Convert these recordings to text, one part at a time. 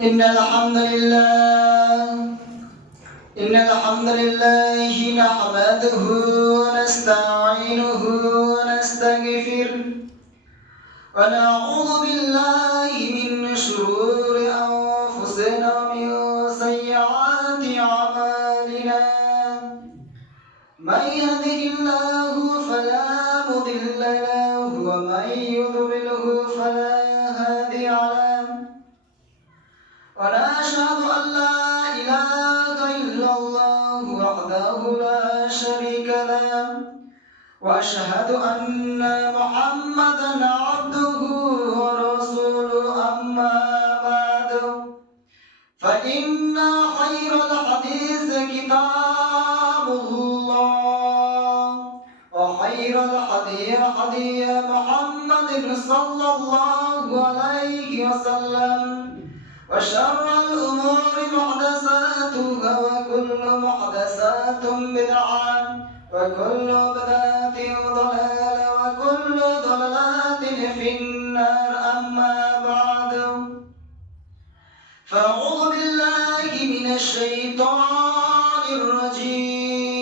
إن الحمد لله إن الحمد لله نحمده ونستعينه ونستغفره. ونعوذ بالله من شرور أنفسنا وأشهد أن محمدا عبده ورسوله أما بعد فإن خير الحديث كتاب الله وخير الحديث حديث محمد صلى الله عليه وسلم وشر الأمور محدثاتها وكل محدثات بدعة. وكل بدعة ضلالة وكل ضلالة في النار. أما بعد فأعوذ بالله من الشيطان الرجيم.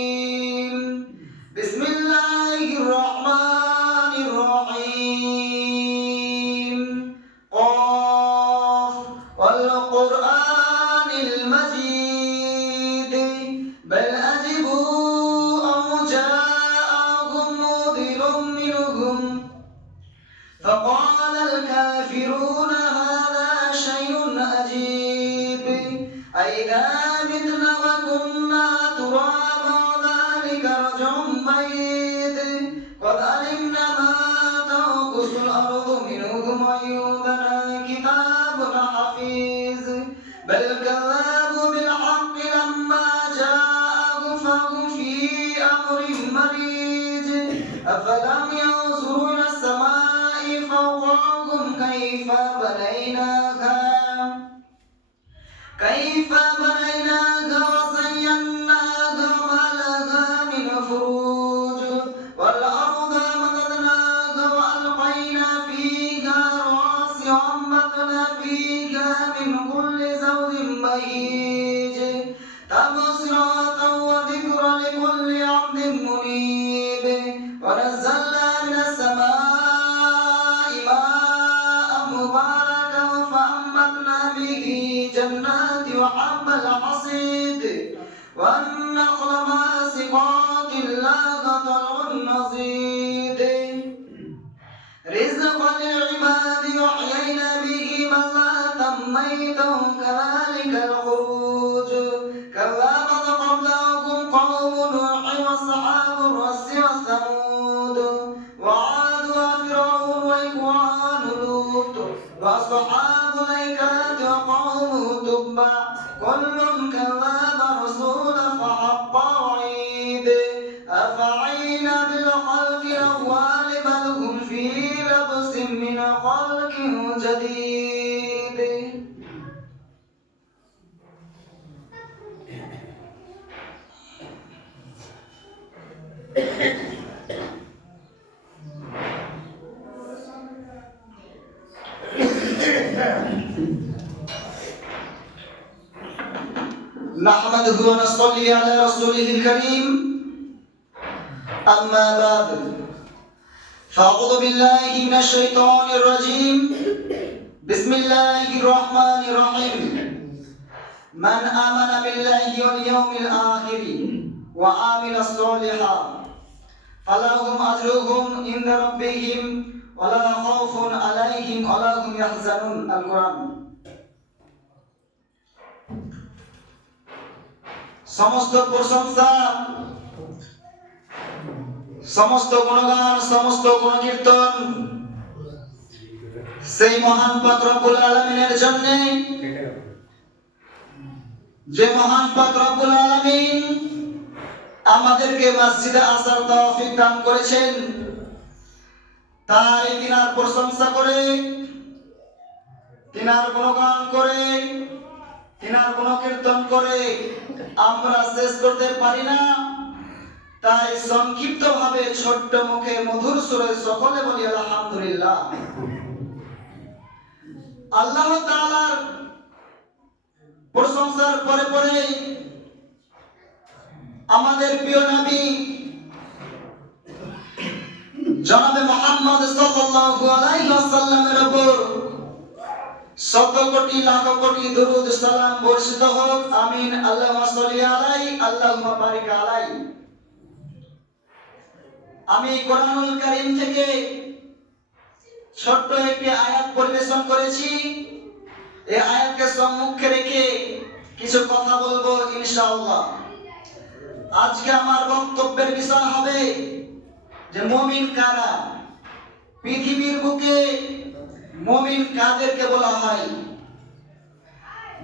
فقال الكافرون هذا شيء عجيب. أئذا متنا وكنا ترابا ذلك رجع بعيد زوج نحمده ونصلي على رسوله الكريم. أما بعد فأعوذ بالله من الشيطان الرجيم. بسم الله الرحمن الرحيم. من آمن بالله واليوم الآخر وعمل صالحا فلهم أجرهم عند ربهم ولا خوف عليهم ولا هم يحزنون. القرآن. সমস্ত প্রশংসা সমস্ত গুণগান, সমস্ত গুণকীর্তন সেই মহান পাক রব্বুল আলামিনের জন্য, যে মহান পাক রব্বুল আলামিন আমাদেরকে মসজিদে আসার তৌফিক দান করেছেন, তাই তিনার প্রশংসা করে, তিনার গুণগান করে তিনার গুণকীর্তন করে আমরা শেষ করতে পারি না। তাই সংক্ষিপ্ত ভাবে ছোট্ট মুখে মধুর সুরে সকলে বলি, আলহামদুলিল্লাহ। আল্লাহ তাআলার প্রশংসার পরে পরে আমাদের প্রিয় নবী জনাবে মোহাম্মদ সাল্লাল্লাহু আলাইহি ওয়াসাল্লামের কোটি লাখ কোটি সালাম বর্ষিত হোক, আমিন। আলাই বারিক আলাই। আমি কোরআনুল থেকে ছোট্ট একটি আয়াত পরিবেশন করেছি। এই আয়াতকে সম্মুখে রেখে কিছু কথা বলব, ইনশাআল্লাহ। আজকে আমার বক্তব্যের বিষয় হবে যে মমিন কারা? পৃথিবীর বুকে মমিন কাদেরকে বলা হয়।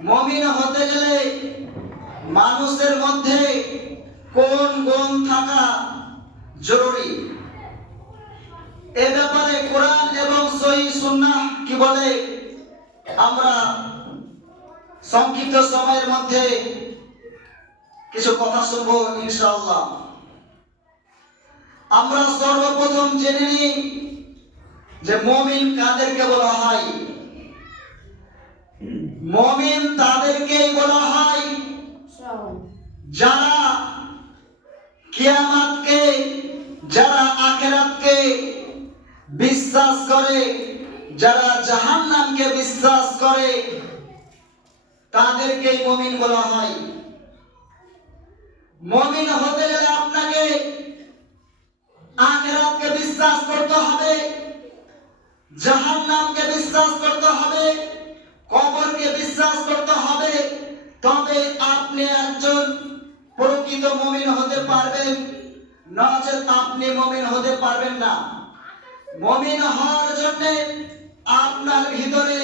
মমিন হতে গেলে মানুষের মধ্যে কোন গুণ থাকা জরুরি? এ ব্যাপারে কোরআন এবং সহি সুন্নাহ কি বলে? আমরা সংক্ষিপ্ত সময়ের মধ্যে কিছু কথা শুনব ইনশাআল্লাহ। আমরা সর্বপ্রথম জেনে নিই যে মমিন কাদেরকে বলা হয়? মমিন তাদেরকেই বলা হয় যারা কিয়ামাতকে, যারা আখেরাতকে বিশ্বাস করে, যারা জাহান্নামকে বিশ্বাস করে, তাদেরকেই মমিন বলা হয়। মমিন হতে গেলে আপনাকে আখেরাতকে বিশ্বাস করতে হবে। জাহান্নামকে বিশ্বাস করতে হবে, কবরকে বিশ্বাস করতে হবে, তবে আপনি একজন প্রকৃত মমিন হতে পারবেন নচেত আপনি মমিন হতে পারবেন না। মমিন হওয়ার জন্য আপনার ভিতরে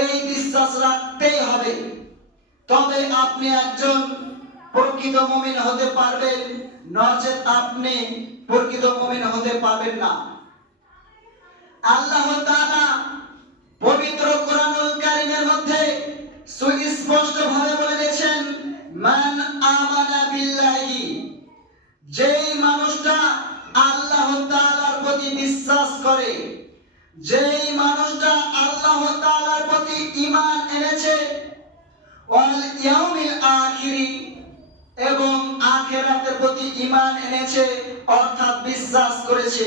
এই বিশ্বাস রাখতেই হবে। তবে আপনি একজন প্রকৃত মমিন হতে পারবেন নচেত আপনি প্রকৃত মমিন হতে পারবেন না। আল্লাহ পবিত্র কোরআনুল কারীমের মধ্যে সুস্পষ্ট ভাবে বলে দিয়েছেন, মান আমানা বিল্লাহি যেই মানুষটা আল্লাহ তাআলার প্রতি বিশ্বাস করে, যেই মানুষটা আল্লাহ তাআলার প্রতি ঈমান এনেছে, ওয়াল ইয়াউমিল আখিরি, এবং আখেরাতের প্রতি ঈমান এনেছে, অর্থাৎ বিশ্বাস করেছে।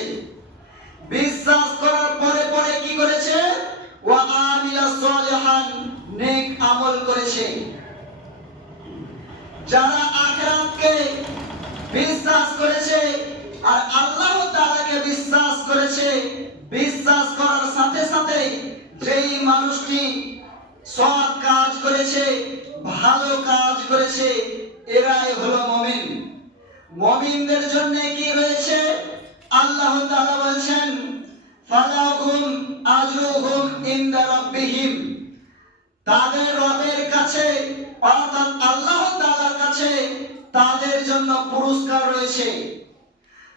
বিশ্বাস করার পরে পরে কি করেছে ওয়া আমিলা সলিহান নেক আমল করেছে যারা আখিরাতকে বিশ্বাস করেছে আর আল্লাহ তাআলাকে বিশ্বাস করেছে, বিশ্বাস করার সাথে সাথে যেই মানুষটি সৎ কাজ করেছে, ভালো কাজ করেছে, এরাই হলো মুমিন। মুমিনদের জন্য কি রয়েছে? আল্লাহ তাআলা বলছেন, ফালাহুম আজরুহুম ইনদা রাব্বিহিম। তাদের রবের কাছে অর্থাৎ আল্লাহ তাআলার কাছে তাদের জন্য পুরস্কার রয়েছে।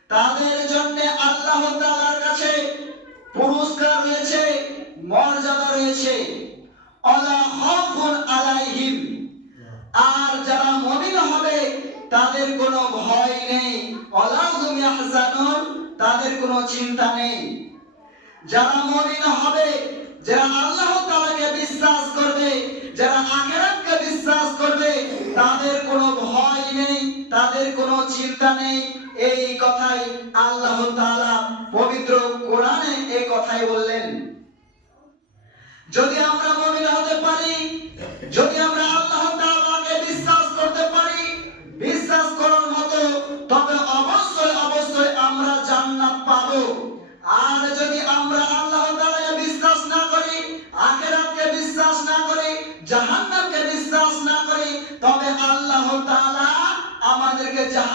তাদের জন্য আল্লাহ তাআলার কাছে পুরস্কার রয়েছে, মর্যাদা রয়েছে। অলা খাউফুন আলাইহিম। আর যারা মুমিন হবে, তাদের কোনো ভয় নেই। অলা হুম ইয়াহজানুন, তাদের কোনো চিন্তা নেই। যারা মুমিন হবে, যারা আল্লাহ তাআলাকে বিশ্বাস করবে যারা আখেরাতকে বিশ্বাস করবে, তাদের কোনো ভয় নেই, তাদের কোনো চিন্তা নেই। এই কথাই আল্লাহ তাআলা পবিত্র কোরআনে এই কথাই বললেন। যদি আমরা মুমিন হতে পারি, যদি আমরা আল্লাহ তাআলাকে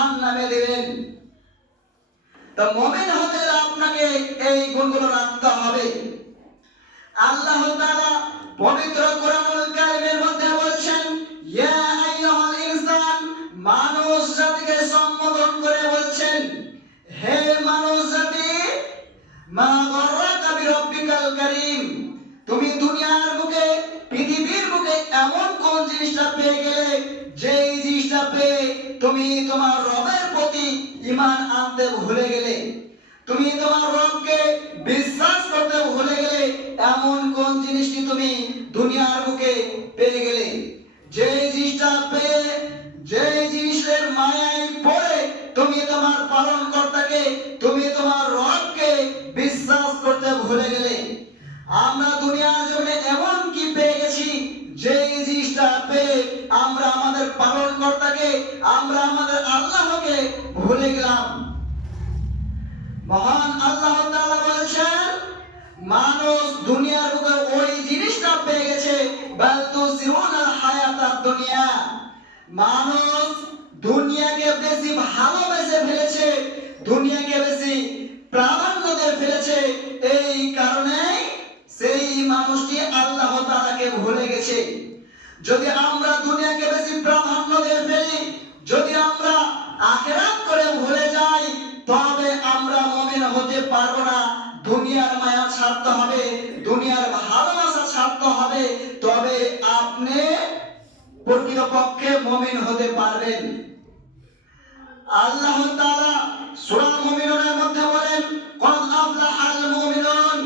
আমাদেরকে জাহান্নামে দেবেন। তা মমিন হতে আপনাকে এই গুণগুলো রাখতে হবে। আল্লাহ তারা পবিত্র কোরআনুল ঈমান আনতে ভুলে গেলে, তুমি তোমার রবকে বিশ্বাস করতে ভুলে গেলে, এমন কোন জিনিসটি তুমি দুনিয়ার বুকে পেয়ে গেলে? যে জিনিসটা পেয়ে যে জিনিসের মায়ায় পড়ে তুমি তোমার পালন কর্তাকে তুমি তোমার রবকে বিশ্বাস করতে ভুলে গেলে, আমরা দুনিয়ার জন্য এমন কি পেয়ে গেছি? যে জিনিসটা পেয়ে আমরা আমাদের পালন কর্তাকে আমরা আমাদের আল্লাহকে ভুলে গেলাম মহান আল্লাহ তাআলা বলছেন মানুষ দুনিয়ার বুকে ওই জিনিসটা পেয়ে গেছে বাল তুসিরুনাল হায়াতাদ দুনিয়া মানুষ দুনিয়াকে বেশি ভালোবেসে ফেলেছে, দুনিয়াকে বেশি প্রাধান্য দিয়ে ফেলেছে। এই কারণে সেই মানুষটি আল্লাহ তাআলাকে ভুলে গেছে। যদি আমরা দুনিয়াকে বেশি প্রাধান্য দিয়ে ফেলি যদি আমরা আখেরাত করে ভুলে যাই তবে আমরা মুমিন হতে পারব না দুনিয়ার মায়া ছাড়তে হবে দুনিয়ার ভালোবাসা ছাড়তে হবে তবে আপনি প্রকৃতপক্ষে মুমিন হতে পারবেন আল্লাহ তাআলা সূরা মুমিনুনের মধ্যে বলেন, কদ আফলাহাল মুমিনুন।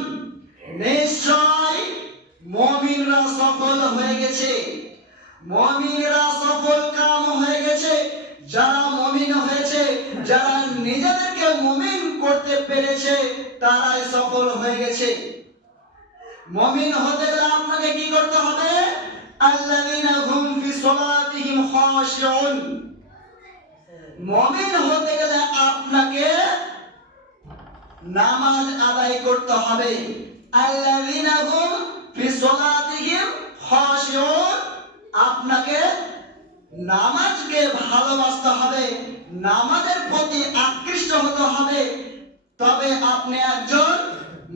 নিশ্চয় মুমিনরা সফল হয়ে গেছে। মুমিনরা সফল কাম হয়ে গেছে। যারা মুমিন হয়েছে, যারা নিজেদেরকে মুমিন করতে পেরেছে, তারাই সফল হয়ে গেছে। মুমিন হতে গেলে আপনাকে কি করতে হবে? আল্লাযীনা হুম ফি সালাতিহিম খাশিউন। মুমিন হতে গেলে আপনাকে নামাজ আদায় করতে হবে। আপনাকে নামাজকে ভালোবাসতে হবে, নামাজের প্রতি আকৃষ্ট হতে হবে। তবে আপনি একজন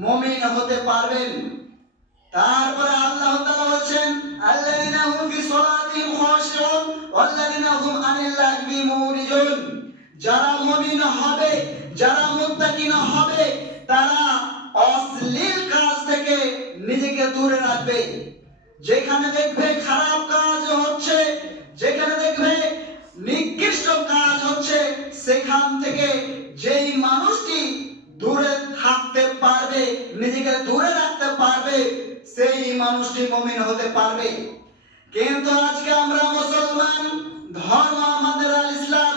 মমিন হতে পারবেন। তারপরে আল্লাহ ওয়াল্লাযীনা হুম আনিল লাগবি যারা মুমিন হবে, যারা মুত্তাকিন হবে, তারা অশ্লীল কাজ থেকে নিজেকে দূরে রাখবে। যেখানে দেখবে খারাপ কাজ হচ্ছে, যেখানে দেখবে নিকৃষ্ট কাজ হচ্ছে, সেখান থেকে যেই মানুষটি দূরে থাকতে পারবে, নিজেকে দূরে রাখতে পারবে, সেই মানুষটি মমিন হতে পারবে। কিন্তু আজকে আমরা মুসলমান, ধর্ম আমাদের আল ইসলাম,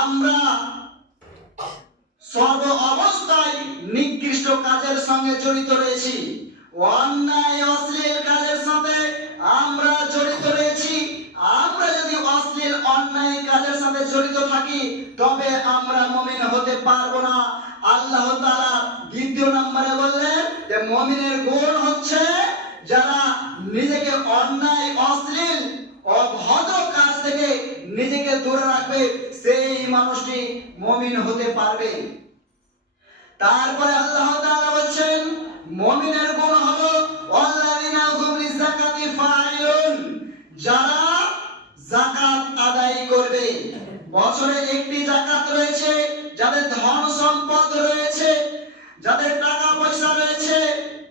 আমরা সর্ব অবস্থায় নিকৃষ্ট কাজের সঙ্গে জড়িত রয়েছি। অন্যায়, অশ্লীল কাজের সাথে আমরা জড়িত রয়েছি। আমরা যদি অশ্লীল, অন্যায় কাজের সাথে জড়িত থাকি, তবে আমরা মুমিন হতে পারব না। আল্লাহ তাআলা দ্বিতীয় নম্বরে বললেন যে, মুমিনের গুণ হচ্ছে যারা নিজেকে অন্যায়, অশ্লীল, অভদ্র কাজ থেকে নিজেকে দূরে রাখবে, সেই মানুষটি মুমিন হতে পারবে। তারপরে আল্লাহ তাআলা বলছেন, মুমিনের গুণ হলো, আল্লাযিনা হুম লিযাকাতি ফাইলুন যারা যাকাত আদায় করবে। বছরে একটি যাকাত রয়েছে, যাদের ধন সম্পদ রয়েছে, যাদের টাকা পয়সা রয়েছে,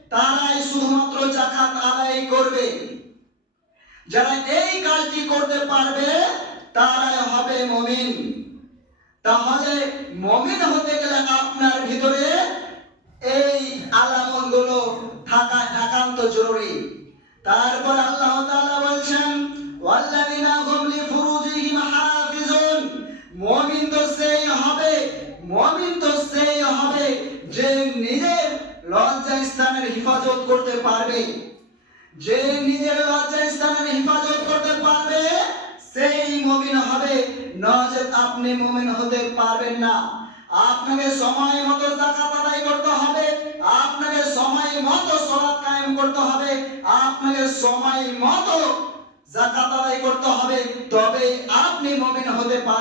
তারাই যাকাত আদায় করবে। যারা এই কাজটি করতে পারবে, তারাই হবে মমিন। তাহলে মমিন হতে গেলে আপনার ভিতরে এই আলামতগুলো থাকা একান্ত জরুরি। তারপর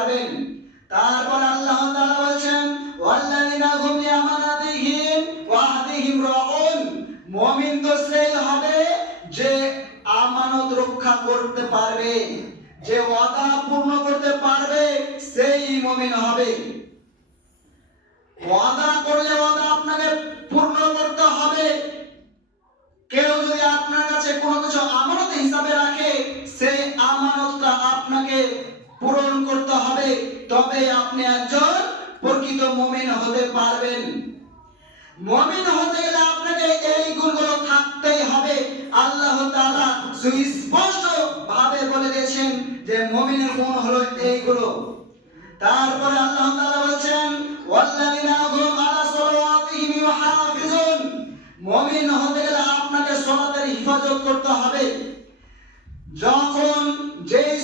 পারবেন তারপর আল্লাহ তাআলা ওয়াল্লাযিনা হুম রাউন। মুমিন তো সেই হবে যে আমানত রক্ষা করতে পারবে, যে ওয়াদা পূর্ণ করতে পারবে, সেই মুমিন হবে। ওয়াদা করলে ওয়াদা আপনাকে পূর্ণ করতে হবে। কেউ যদি আপনার কাছে কোনো কিছু আমানত হিসাবে রাখে সেই আমানতটা আপনাকে পূরণ করতে হবে তবে আপনি একজন প্রকৃত মুমিন হতে পারবেন। মুমিন হতে গেলে আপনাকে এই গুণগুলো থাকতেই হবে। আল্লাহ সুস্পষ্ট ভাবে বলে দিয়েছেন যে মুমিনের গুণ হলো এইগুলো। তারপরে আল্লাহ তাআলা বলেন ওয়াল্লাযিনা হুম আলা সালাওয়াতিহিম ইউহাফিজুন। মুমিন হতে গেলে আপনাকে সালাতের হিফাজত করতে হবে। যখন যেই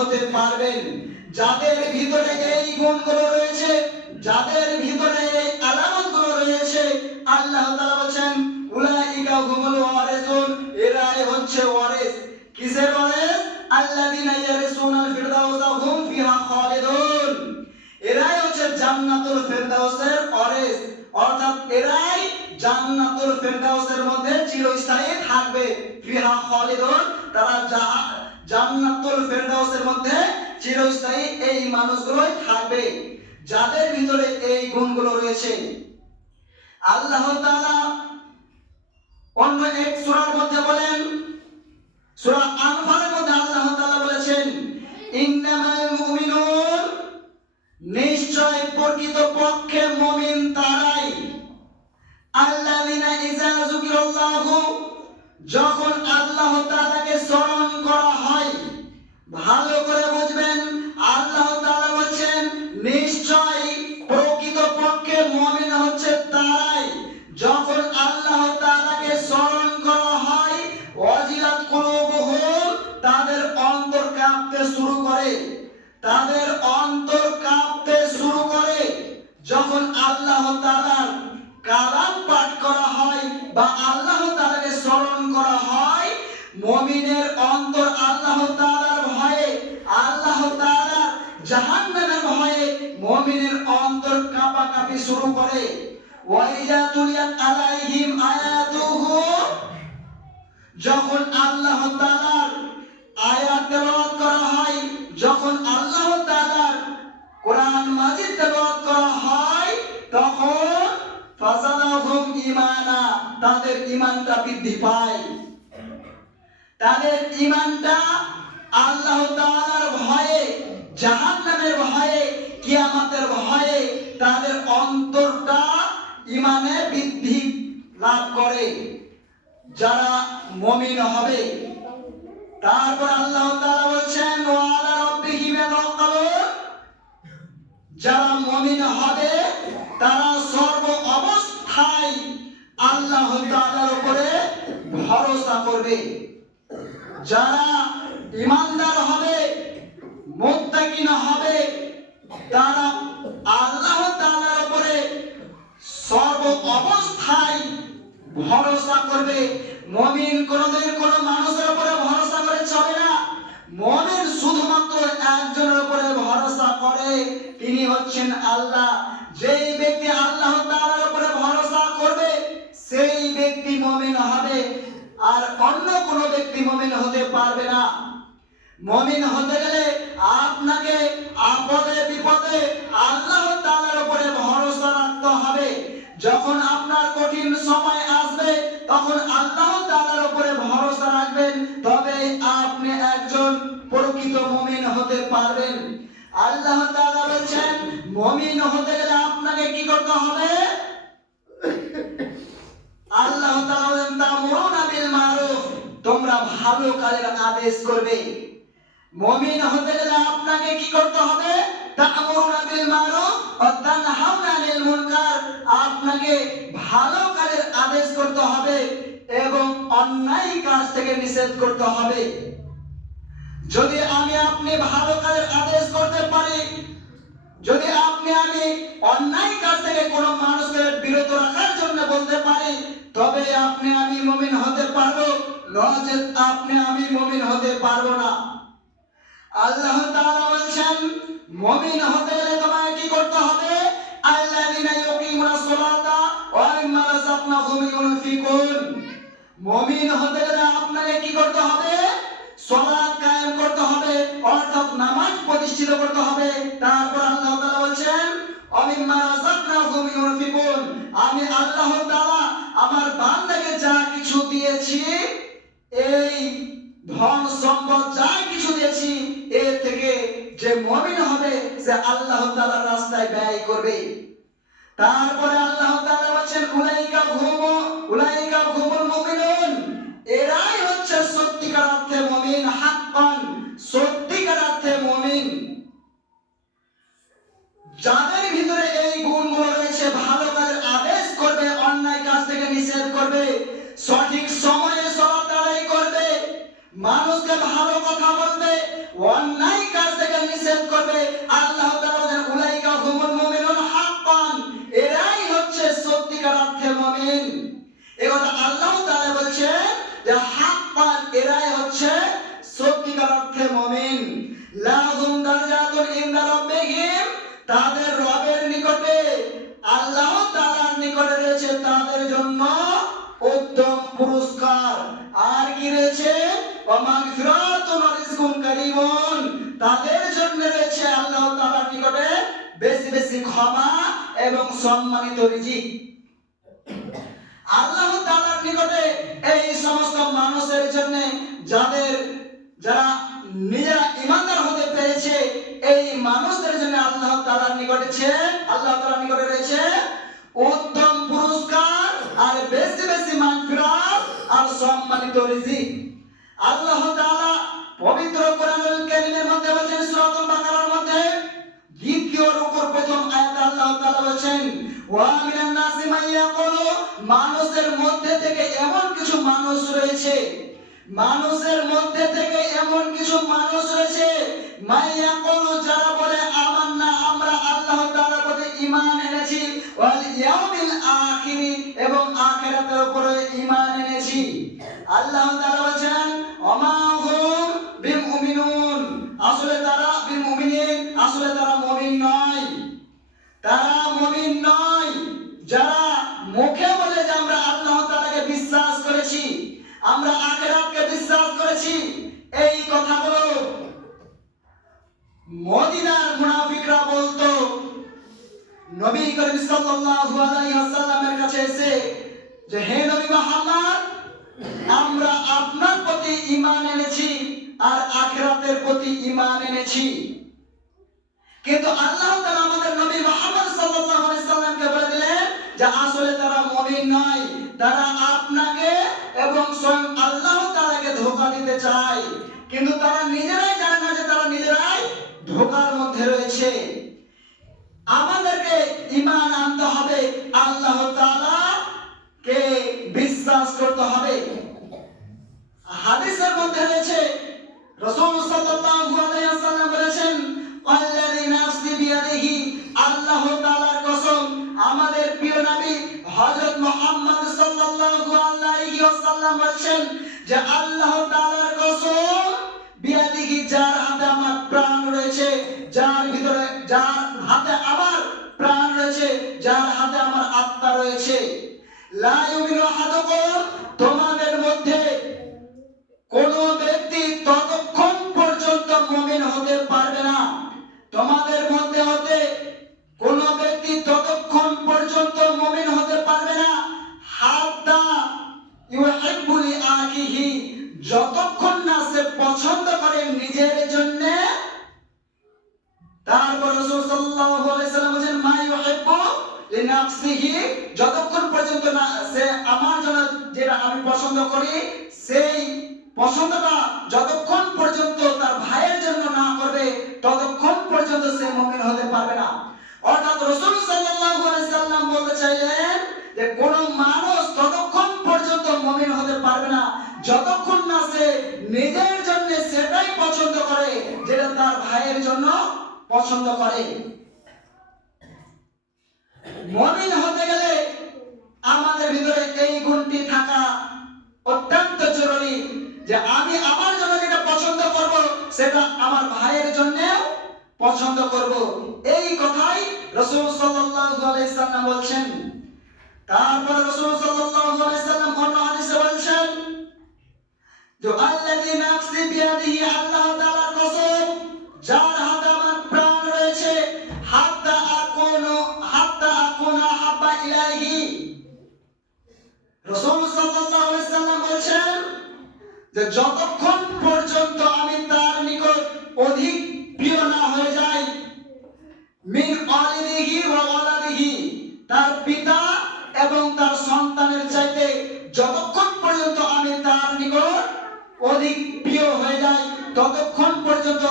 হতে পারবেন। যাদের ভিতরে এই গুণগুলো রয়েছে, যাদের ভিতরে এই আলামতগুলো রয়েছে, আল্লাহ তাআলা উলাইকা এরাই হচ্ছে ওয়ারিস। কিসের ওয়ারিস? হুম ফিহা খালিদুন। এরাই হচ্ছে জান্নাতুল ফিরদাউসের অর্থাৎ এরাই জান্নাতুল ফিরদাউসের মধ্যে চিরস্থায়ী থাকবে। ফিহা খালিদুন, তারা জাহা- জান্নাতুল ফেরদাউসের মধ্যে চিরস্থায়ী এই মানুষগুলোই থাকবে, যাদের ভিতরে এই গুণগুলো রয়েছে। আল্লাহ তাআলা অন্য এক সূরার মধ্যে বলেন, সূরা আনফালের মধ্যে আল্লাহ তাআলা শুরু করে। তুলিয়াত আলাইহিম আয়াতুহু। যখন আল্লাহ তাআলার আয়াত তেলাওয়াত করা হয়, যখন আল্লাহ তাআলার কোরআন মাজিদ তেলাওয়াত করা হয়, তখন ফাজাদাহুম ঈমানা, তাদের ঈমানটা বৃদ্ধি পায়। তাদের ঈমানটা আল্লাহ তাআলার ভয়ে জাহান্নামের ভয়ে, কিয়ামতের ভয়ে তাদের অন্তরটা ঈমানে বৃদ্ধি লাভ করে। যারা মমিন হবে, তারপর আল্লাহ তাআলা বলছেন, ওয়ালা রাব্বিহিম যারা মমিন হবে, তারা সর্ব অবস্থায় আল্লাহ তাআলার উপরে ভরসা করবে। যারা ইমানদার হবে মুত্তাকিন হবে, তারা আল্লাহ তাআলার উপরে সর্ব অবস্থায় ভরসা করবে। মমিন কোনোদিন কোনো মানুষের উপরে ভরসা করে চলে না। মমিন শুধুমাত্র একজনের উপরে ভরসা করে, তিনি হচ্ছেন আল্লাহ। যেই ব্যক্তি আল্লাহ তাআলার উপরে ভরসা করবে, সেই ব্যক্তি মমিন হবে। আর অন্য কোনো ব্যক্তি মমিন হতে পারবে না। মমিন হতে গেলে আপনাকে আপদে, বিপদে আল্লাহ তাআলার উপরে ভরসা রাখতে হবে। যখন আপনার কঠিন সময় আসবে, তখন আল্লাহ তাআলার উপরে ভরসা রাখবেন। তবে আপনি একজন প্রকৃত মমিন হতে পারবেন। আল্লাহ তাআলা বলছেন, মমিন হতে গেলে আপনাকে কি করতে হবে? আল্লাহ তাআলা বলেন, তা'মুরুনা বিল মারুফ। তোমরা ভালো কাজের আদেশ করবে। মুমিন হতে গেলে আপনাকে কি করতে হবে? আপনাকে ভালো কাজের আদেশ করতে হবে এবং অন্যায় কাজ থেকে নিষেধ করতে হবে। যদি আমি আপনি ভালো কাজের আদেশ করতে পারি, যদি আপনি আমি অন্যায় কাজ থেকে কোনো মানুষকে বিরত রাখার জন্য বলতে পারি, তবে আপনি আমি মুমিন হতে পারব। নচেত আপনি আমি মুমিন হতে পারব না। আল্লাহ তাআলা বলছেন, মুমিন হতে গেলে তোমাকে কি করতে হবে? আল্লাযিনা ইউকিমুনাস সালাতা ওয়া মিম্মা রাযাকনাহুম আপনাকে কি করতে হবে? সালাত কায়েম করতে হবে, অর্থাৎ নামাজ প্রতিষ্ঠিত করতে হবে। তারপর আল্লাহ তাআলা বলছেন অমিম্মা রাযাকনাহুম ইউনফিকুন। আমি আল্লাহ তাআলা আমার বান্দাকে যা কিছু দিয়েছি, এই ধন সম্পদ যা কিছু দিয়েছি এতে মমিন হবে, সে আল্লাহ তাআলার রাস্তায় ব্যয় করবে। তারপরে আল্লাহ তাআলা বলেন উলাইকা হুম, উলাইকা হুমুল মুমিনুন। এরাই হচ্ছে সত্যিকার অর্থে মুমিন, হাক্কান, সত্যিকার অর্থে মুমিন। যাদের ভিতরে এই গুণগুলো রয়েছে, ভালো কাজের আদেশ করবে, অন্যায় কাজ থেকে নিষেধ করবে, সঠিক সময়ে সলাত আদায় করবে মানুষকে ভালো কথা বলবে সম্মানিত রিজিক। আল্লাহ তাআলার নিকটে এই সমস্ত মানুষের জন্য যাদের, যারা নিজেরা ইমানদার হতে পেরেছে, এই মানুষদের জন্য আল্লাহ তাআলার নিকটে আল্লাহ তাআলার নিকটে রয়েছে উত্তম পুরস্কার আর বেশি বেশি মাগফিরাত আর সম্মানিত রিজিক। আল্লাহ তাআলা পবিত্র কোরআনুল মানুষের মধ্যে থেকে এমন কিছু মানুষ রয়েছে, মানুষের মধ্যে থেকে এমন কিছু মানুষ রয়েছে, মাইয়া কোলু যারা বলে আমান্না আমরা আল্লাহ তাআলার প্রতি ঈমান এনেছি, ওয়াল ইয়াউমিল আখিরি, এবং আখিরাতের উপরে ঈমান এনেছি। আল্লাহ তাআলা বলেন ওমা হুম বিমুমিনুন। আসলে তারা বিমুমিনিন, আসলে তারা মুমিন নয়। তারা মুমিন নয়, যারা মুখে বলে যে আমরা আল্লাহ তাআলাকে বিশ্বাস করেছি। আমরা আখিরাতকে বিশ্বাস করেছি। এই কথাগুলো মদিনার মুনাফিকরা বলতো। নবী করিম সাল্লাল্লাহু আলাইহি ওয়াসাল্লামের কাছে এসে যে, হে নবী মুহাম্মদ, আমরা আপনার প্রতি ঈমান এনেছি আর আখিরাতের প্রতি ঈমান এনেছি। কিন্তু আল্লাহ তাআলা আমাদের নবী মুহাম্মদ সাল্লাল্লাহু আলাইহি সাল্লামকে বলে দিলেন আসলে তারা মুমিন নয়, তারা আপনাকে এবং স্বয়ং আল্লাহ ধোঁকা দিতে চায়। কিন্তু তারা নিজেরাই জানে না যে তারা নিজেরাই ধোঁকার মধ্যে রয়েছে। আমাদেরকে ঈমান আনতে হবে, আল্লাহ তাআলা কে বিশ্বাস করতে হবে। হাদিসের মধ্যে রয়েছে, রাসূল সাল্লাল্লাহু আলাইহি ওয়াসাল্লাম বলেছেন আল্লাহ তাআলার হযরত মুহাম্মদ সাল্লাল্লাহু আলাইহি ওয়াসাল্লাম বলেন যে আল্লাহ তাআলার কসম, বিয়াদিহি যার হাতে আমার প্রাণ রয়েছে, যার ভিতরে, যার হাতে আমার প্রাণ রয়েছে, যার হাতে আমার আত্মা রয়েছে। লা ইউমিনু আহাদুকুম, তোমাদের মধ্যে কোন পছন্দ করি, সেই পছন্দটা যতক্ষণ পর্যন্ত তার ভাইয়ের জন্য না করবে, ততক্ষণ পর্যন্ত সে মুমিন হতে পারবে না। অর্থাৎ রাসূল সাল্লাম বলতে চাইলেন যে, কোন মানুষ ততক্ষণ পর্যন্ত মুমিন হতে পারবে না। যতক্ষণ না সে নিজের জন্য সেটাই পছন্দ করে যেটা তার ভাইয়ের জন্য পছন্দ করে। মমিন হতে গেলে আমাদের ভিতরে এই গুণটি থাকা অত্যন্ত জরুরি যে আমি আমার জন্য যেটা পছন্দ করব সেটা আমার ভাইয়ের জন্যও পছন্দ করব। এই কথাই রাসূল সাল্লাল্লাহু আলাইহি বলছেন। তারপর রাসূল সাল্লাল্লাহু অন্য হাদিসে বলছেন, যে নাফসি বিয়াদিহি আল্লাহ তাআলার কসম, যার হাতে আমার প্রাণ রয়েছে, হাত্তা হাত্তা ইলাইহি। সাল্লাল্লাহু আলাইহি সাল্লাম যে যতক্ষণ পর্যন্ত আমি তার নিকট অধিক প্রিয় না হয়ে যায় ওয়ালিদিহি ওয়া ওয়ালাদিহি। তার পিতা এবং তার সন্তানের চাইতে যতক্ষণ পর্যন্ত আমি তার নিকট অধিক প্রিয় হয়ে যাই, ততক্ষণ পর্যন্ত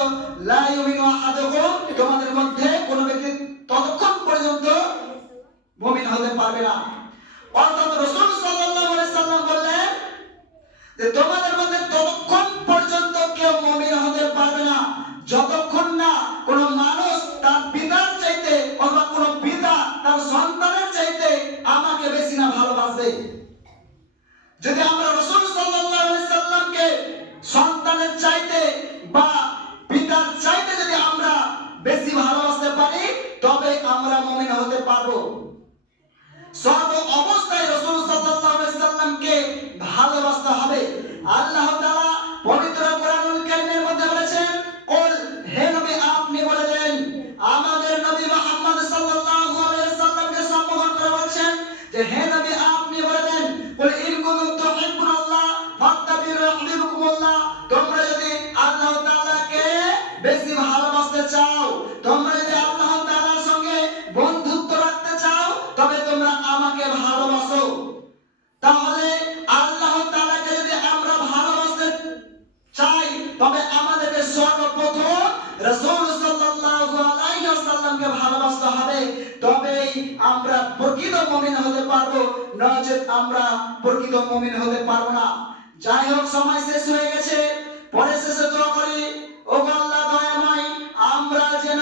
লা ইউমিনু আহাদুকুম। তোমাদের মধ্যে কোনো ব্যক্তি ততক্ষণ পর্যন্ত মুমিন হতে পারবে না। অর্থাৎ রাসূল সাল্লাল্লাহু আলাইহি সাল্লাম বললেন যে তোমাদের যদি মুমিন হতে পারব নচেত আমরা প্রকৃত মুমিন হতে পারব না। যাই হোক, সময় শেষ হয়ে গেছে। পরে শেষে দোয়া করি, ও আল্লাহ দয়াময়, আমরা যেন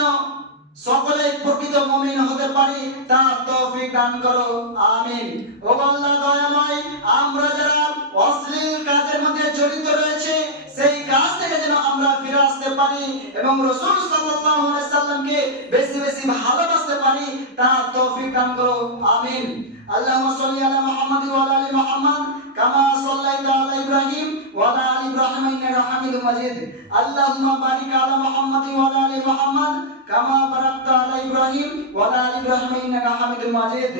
সকলে প্রকৃত মুমিন হতে পারি, তার তৌফিক দান করো। আমিন। ও আল্লাহ দয়াময়, আমরা যারা অশ্লীল কাজের মধ্যে জড়িত রয়েছে, সেই কাজ থেকে যেন আমরা আসতে পারি এবং রাসূল সাল্লাল্লাহু আলাইহি সাল্লামকে বেশি বেশি ভালোবাসতে পারি, তার তৌফিক দান করো আমিন। আল্লাহুম্মা সাল্লি আলা মুহাম্মাদ ওয়া আলা আলি মুহাম্মাদ, কামা সাল্লাইতা আলা ইব্রাহিম ওয়া আলা আলি ইব্রাহিম ইন্নাকা হামিদুম মাজিদ। আল্লাহুম্মা বারিক আলা ওয়া আলা আলি কামা বারাকতা আলা ইব্রাহিম ওয়া আলা আলি ইব্রাহিম ইন্নাকা হামিদুম মাজিদ।